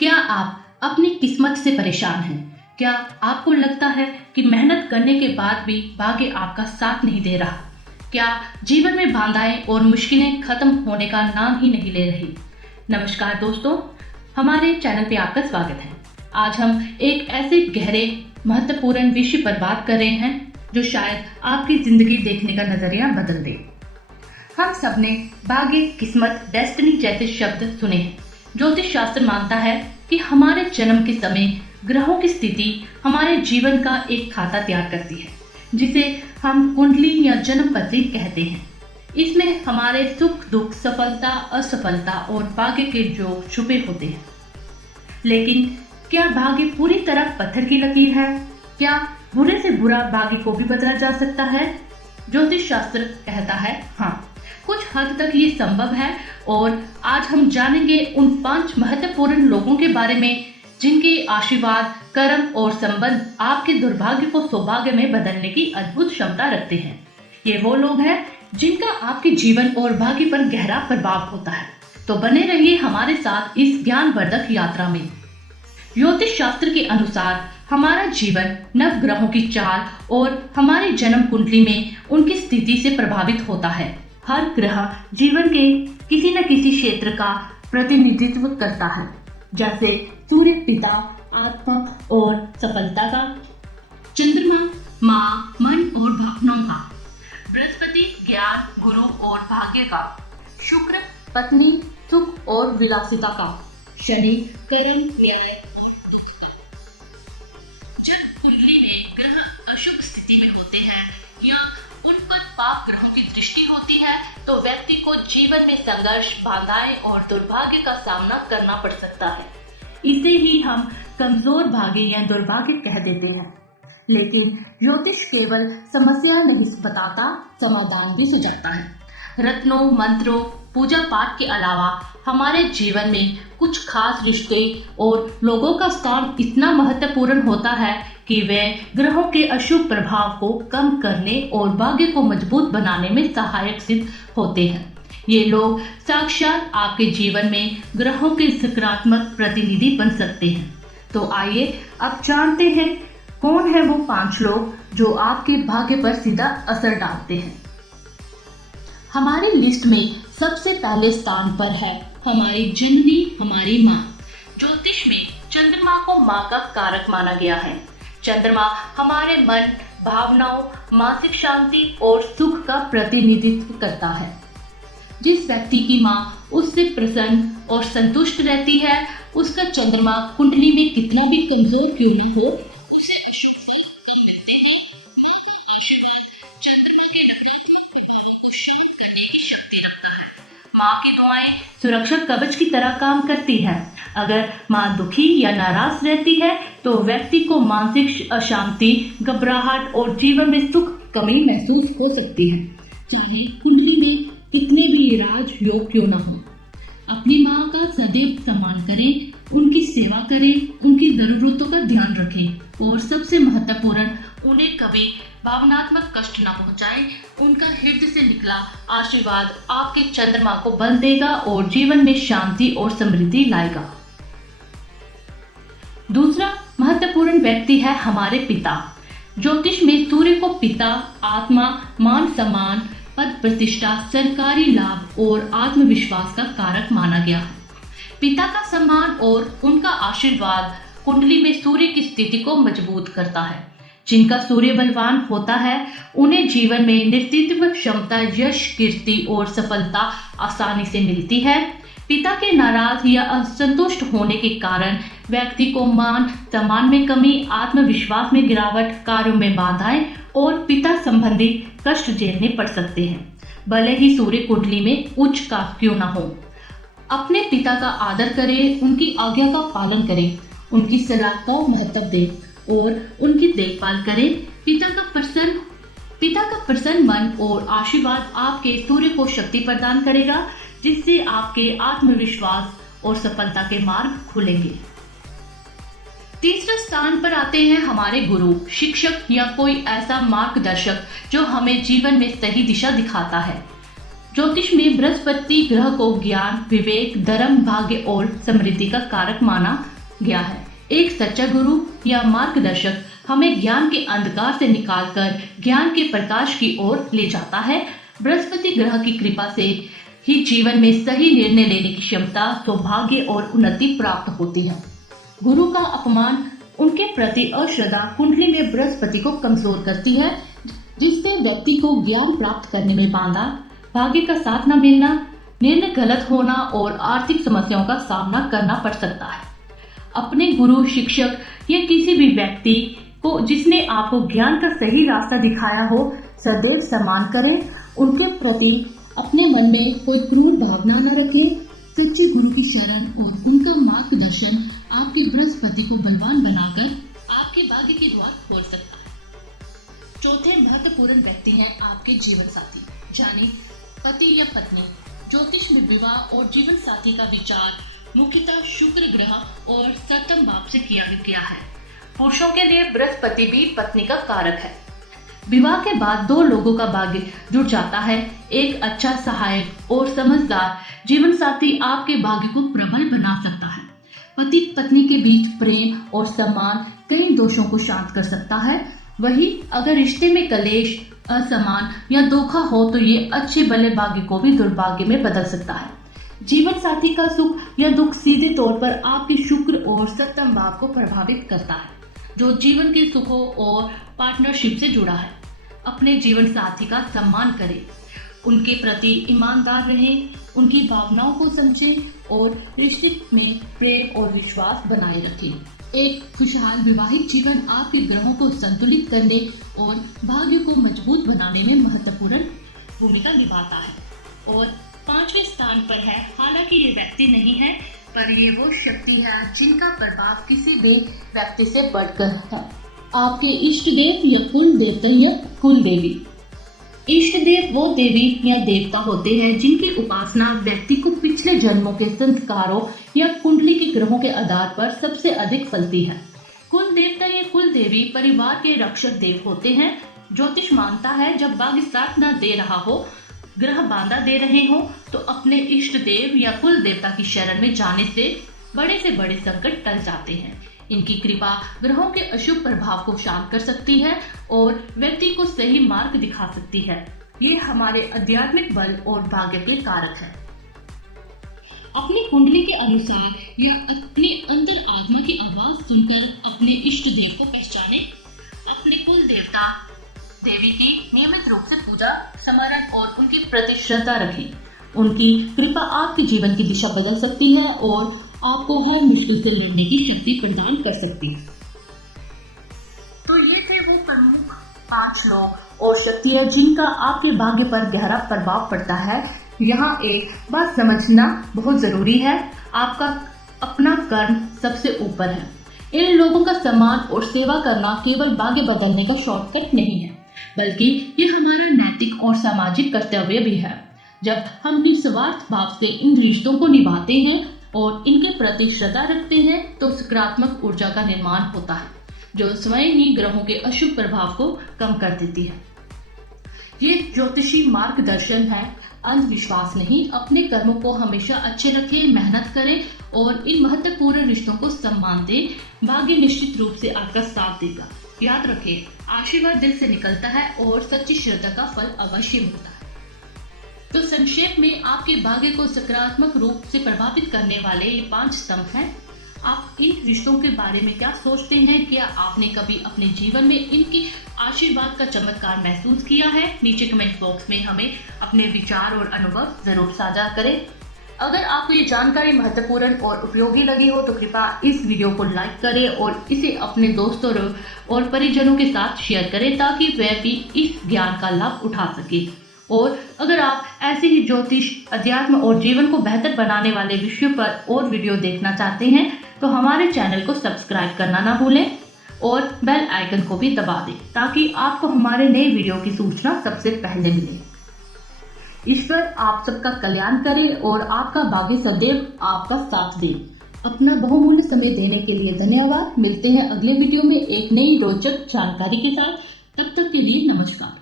क्या आप अपनी किस्मत से परेशान हैं? क्या आपको लगता है कि मेहनत करने के बाद भी भाग्य आपका साथ नहीं दे रहा? क्या जीवन में बाधाएं और मुश्किलें खत्म होने का नाम ही नहीं ले रही? नमस्कार दोस्तों, हमारे चैनल पे आपका स्वागत है। आज हम एक ऐसे गहरे महत्वपूर्ण विषय पर बात कर रहे हैं जो शायद आपकी जिंदगी देखने का नजरिया बदल दे। हम सबने भाग्य, किस्मत, डेस्टिनी जैसे शब्द सुने हैं। ज्योतिष शास्त्र मानता है कि हमारे जन्म के समय ग्रहों की स्थिति हमारे जीवन का एक खाता तैयार करती है, जिसे हम कुंडली या जन्म पत्री कहते हैं। इसमें हमारे सुख दुख, सफलता असफलता और भाग्य के जो छुपे होते हैं। लेकिन क्या भाग्य पूरी तरह पत्थर की लकीर है? क्या बुरे से बुरा भाग्य को भी बदला जा सकता है? ज्योतिष शास्त्र कहता है हाँ, कुछ हद तक ये संभव है। और आज हम जानेंगे उन 5 महत्वपूर्ण लोगों के बारे में जिनके आशीर्वाद, कर्म और संबंध आपके दुर्भाग्य को सौभाग्य में बदलने की अद्भुत क्षमता रखते हैं। ये वो लोग हैं जिनका आपके जीवन और भाग्य पर गहरा प्रभाव होता है। तो बने रहिए हमारे साथ इस ज्ञानवर्धक यात्रा में। ज्योतिष शास्त्र के अनुसार हमारा जीवन नव ग्रहों की चाल और हमारी जन्म कुंडली में उनकी स्थिति से प्रभावित होता है। हर ग्रह जीवन के किसी न किसी क्षेत्र का प्रतिनिधित्व करता है, जैसे सूर्य पिता, आत्मा और सफलता का, चंद्रमा माँ, मन और भावनाओं का, बृहस्पति ज्ञान, गुरु और भाग्य का, शुक्र पत्नी, सुख और विलासिता का, शनि कर्म, न्याय और दुख का। जब कुंडली में ग्रह अशुभ स्थिति में होते हैं या उन पर पाप ग्रहों की दृष्टि होती है तो व्यक्ति को जीवन में संघर्ष, बाधाएं और दुर्भाग्य का सामना करना पड़ सकता है। इसे ही हम कमजोर भाग्य या दुर्भाग्य कह देते हैं। लेकिन ज्योतिष केवल समस्या नहीं बताता, समाधान भी सुझाता है। रत्नों, मंत्रों, पूजा पाठ के अलावा हमारे जीवन में कुछ खास रिश्ते और लोगों का स्थान इतना महत्वपूर्ण होता है कि वे ग्रहों के अशुभ प्रभाव को कम करने और भाग्य को मजबूत बनाने में सहायक सिद्ध होते हैं। ये लोग साक्षात आपके जीवन में ग्रहों के सकारात्मक प्रतिनिधि बन सकते हैं। तो आइए अब जानते हैं कौन है वो 5 लोग जो आपके भाग्य पर सीधा असर डालते हैं। हमारी लिस्ट में सबसे पहले स्थान पर है हमारी जननी, हमारी माँ। ज्योतिष में चंद्रमा को माँ का कारक माना गया है। चंद्रमा हमारे मन, भावनाओं, मानसिक शांति और सुख का प्रतिनिधित्व करता है। जिस व्यक्ति की माँ उससे प्रसन्न और संतुष्ट रहती है, उसका चंद्रमा कुंडली में कितना भी कमजोर क्यों न हो, उसे अशुभ फल मिलते हैं। माँ का आशीर्वाद चंद्रमा के नकारात्मक प्रभावों को शांत करने की शक्ति रखता है। माँ की दुआएं सुरक्षा कवच की तरह काम करती है। अगर माँ दुखी या नाराज रहती है तो व्यक्ति को मानसिक अशांति, घबराहट और जीवन में सुख कमी महसूस हो सकती है, चाहे कुंडली में कितने भी राज योग क्यों न हो। अपनी माँ का सदैव सम्मान करें, उनकी सेवा करें, उनकी जरूरतों का ध्यान रखें और सबसे महत्वपूर्ण, उन्हें कभी भावनात्मक कष्ट न पहुंचाएं। उनका हृदय से निकला आशीर्वाद आपके चंद्रमा को बल देगा और जीवन में शांति और समृद्धि लाएगा। दूसरा महत्वपूर्ण व्यक्ति है हमारे पिता। ज्योतिष में सूर्य को पिता, आत्मा, मान सम्मान, पद प्रतिष्ठा, सरकारी लाभ और आत्मविश्वास का कारक माना गया है। पिता का सम्मान और उनका आशीर्वाद कुंडली में सूर्य की स्थिति को मजबूत करता है। जिनका सूर्य बलवान होता है उन्हें जीवन में नेतृत्व क्षमता, यश, कीर्ति और सफलता आसानी से मिलती है। पिता के नाराज या असंतुष्ट होने के कारण व्यक्ति को मान सम्मान में कमी, आत्मविश्वास में गिरावट, कार्यों में बाधाएं और पिता संबंधी कष्ट झेलने पड़ सकते हैं, भले ही सूर्य कुंडली में उच्च का क्यों न हो। अपने पिता का आदर करें, उनकी आज्ञा का पालन करें, उनकी सलाह का महत्व दें और उनकी देखभाल करें। पिता का प्रसन्न मन और आशीर्वाद आपके सूर्य को शक्ति प्रदान करेगा, जिससे आपके आत्मविश्वास और सफलता के मार्ग खुलेंगे। तीसरे स्थान पर आते हैं हमारे गुरु, शिक्षक या कोई ऐसा मार्गदर्शक जो हमें जीवन में सही दिशा दिखाता है। ज्योतिष में बृहस्पति ग्रह को ज्ञान, विवेक, धर्म, भाग्य और समृद्धि का कारक माना गया है। एक सच्चा गुरु या मार्गदर्शक हमें ज्ञान के अंधकार से निकालकर ज्ञान के प्रकाश की ओर ले जाता है। बृहस्पति ग्रह की कृपा से ही जीवन में सही निर्णय लेने की क्षमता, सौभाग्य और उन्नति प्राप्त होती है। गुरु का अपमान, उनके प्रति अश्रद्धा कुंडली में बृहस्पति को कमजोर करती है, जिससे व्यक्ति को ज्ञान प्राप्त करने में बाधा, भाग्य का साथ न मिलना, निर्णय गलत होना और आर्थिक समस्याओं का सामना करना पड़ सकता है। अपने गुरु, शिक्षक या किसी भी व्यक्ति को जिसने आपको ज्ञान का सही रास्ता दिखाया हो, सदैव सम्मान करें। उनके प्रति अपने मन में कोई क्रूर भावना न रखें। सच्चे गुरु की शरण और उनका मार्गदर्शन आपके बृहस्पति को बलवान बनाकर आपके भाग्य की द्वार खोल सकता है। चौथे महत्वपूर्ण व्यक्ति हैं आपके जीवन साथी, यानी पति या पत्नी। ज्योतिष में विवाह और जीवन साथी का विचार मुख्यतः शुक्र ग्रह और सप्तम भाव से किया गया है। पुरुषों के लिए बृहस्पति भी पत्नी का कारक है। विवाह के बाद दो लोगों का भाग्य जुड़ जाता है। एक अच्छा सहायक और समझदार जीवन साथी आपके भाग्य को प्रबल बना सकता है। पति पत्नी के बीच प्रेम और सम्मान कई दोषों को शांत कर सकता है। वहीं अगर रिश्ते में कलेश, असमान या धोखा हो तो ये अच्छे भले भाग्य को भी दुर्भाग्य में बदल सकता है। जीवन साथी का सुख या दुख सीधे तौर पर आपके शुक्र और सप्तम भाव को प्रभावित करता है, जो जीवन के सुखों और पार्टनरशिप से जुड़ा है। अपने जीवन साथी का सम्मान करें, उनके प्रति ईमानदार रहें, उनकी भावनाओं को समझें और रिश्ते में प्रेम और विश्वास बनाए रखें। एक खुशहाल विवाहित जीवन आपके ग्रहों को संतुलित करने और भाग्य को मजबूत बनाने में महत्वपूर्ण भूमिका निभाता है। और 5वें स्थान पर है, हालांकि ये व्यक्ति नहीं है, पर ये वो शक्ति है जिनका प्रभाव किसी भी व्यक्ति से बढ़कर है। आपके इष्ट देव या कुल देवता या कुल देवी। इष्ट देव वो देवी या देवता होते हैं जिनकी उपासना व्यक्ति को पिछले जन्मों के संस्कारों या कुंडली के ग्रहों के आधार पर सबसे अधिक फलती है। कुल देवता या कुल देवी परिवार के रक्षक देव होते हैं। ज्योतिष मानता है जब भाग्य साथ न दे रहा हो, ग्रह बाधा दे रहे हो, तो अपने इष्ट देव या कुल देवता की शरण में जाने से बड़े संकट टल जाते हैं। इनकी कृपा ग्रहों के अशुभ प्रभाव को शांत कर सकती है और व्यक्ति को सही मार्ग दिखा सकती है। ये हमारे आध्यात्मिक बल और भाग्य के कारक है। अपनी कुंडली के अनुसार या अपनी अंतर आत्मा की आवाज सुनकर अपने इष्ट देव को पहचाने। अपने कुल देवता देवी की नियमित रूप से पूजा, स्मरण और उनके प्रति श्रद्धा रखें। उनकी कृपा आपके जीवन की दिशा बदल सकती है और आपको हर मुश्किल से लड़ने की शक्ति प्रदान कर सकती है। तो ये थे वो प्रमुख 5 लोग और शक्तियां जिनका आपके भाग्य पर गहरा प्रभाव पड़ता है। यहाँ एक बात समझना बहुत जरूरी है, आपका अपना कर्म सबसे ऊपर है। इन लोगों का सम्मान और सेवा करना केवल भाग्य बदलने का शॉर्टकट नहीं है, बल्कि ये हमारा नैतिक और सामाजिक कर्तव्य भी है। जब हम निस्वार्थ भाव से इन रिश्तों को निभाते हैं और इनके प्रति श्रद्धा रखते हैं तो सकारात्मक ऊर्जा का निर्माण होता है, जो स्वयं ही ग्रहों के अशुभ प्रभाव को कम कर देती है। ये ज्योतिषी मार्गदर्शन है, अंधविश्वास नहीं। अपने कर्मों को हमेशा अच्छे रखें, मेहनत करें और इन महत्वपूर्ण रिश्तों को सम्मान दें। भाग्य निश्चित रूप से आपका साथ देगा। याद रखें, आशीर्वाद दिल से निकलता है और सच्ची श्रद्धा का फल अवश्य मिलता है। तो संक्षेप में आपके भाग्य को सकारात्मक रूप से प्रभावित करने वाले ये 5 स्तंभ हैं। आप इन रिश्तों के बारे में क्या सोचते हैं? क्या आपने कभी अपने जीवन में इनकी आशीर्वाद का चमत्कार महसूस किया है? नीचे कमेंट बॉक्स में हमें अपने विचार और अनुभव जरूर साझा करें। अगर आपको ये जानकारी महत्वपूर्ण और उपयोगी लगी हो तो कृपया इस वीडियो को लाइक करें और इसे अपने दोस्तों और परिजनों के साथ शेयर करें ताकि वह भी इस ज्ञान का लाभ उठा सके। और अगर आप ऐसे ही ज्योतिष, अध्यात्म और जीवन को बेहतर बनाने वाले विषयों पर और वीडियो देखना चाहते हैं तो हमारे चैनल को सब्सक्राइब करना ना भूलें और बेल आइकन को भी दबा दें ताकि आपको हमारे नए वीडियो की सूचना सबसे पहले मिले। ईश्वर आप सबका कल्याण करे और आपका भाग्य सदैव आपका साथ दे। अपना बहुमूल्य समय देने के लिए धन्यवाद। मिलते हैं अगले वीडियो में एक नई रोचक जानकारी के साथ। तब तक के लिए नमस्कार।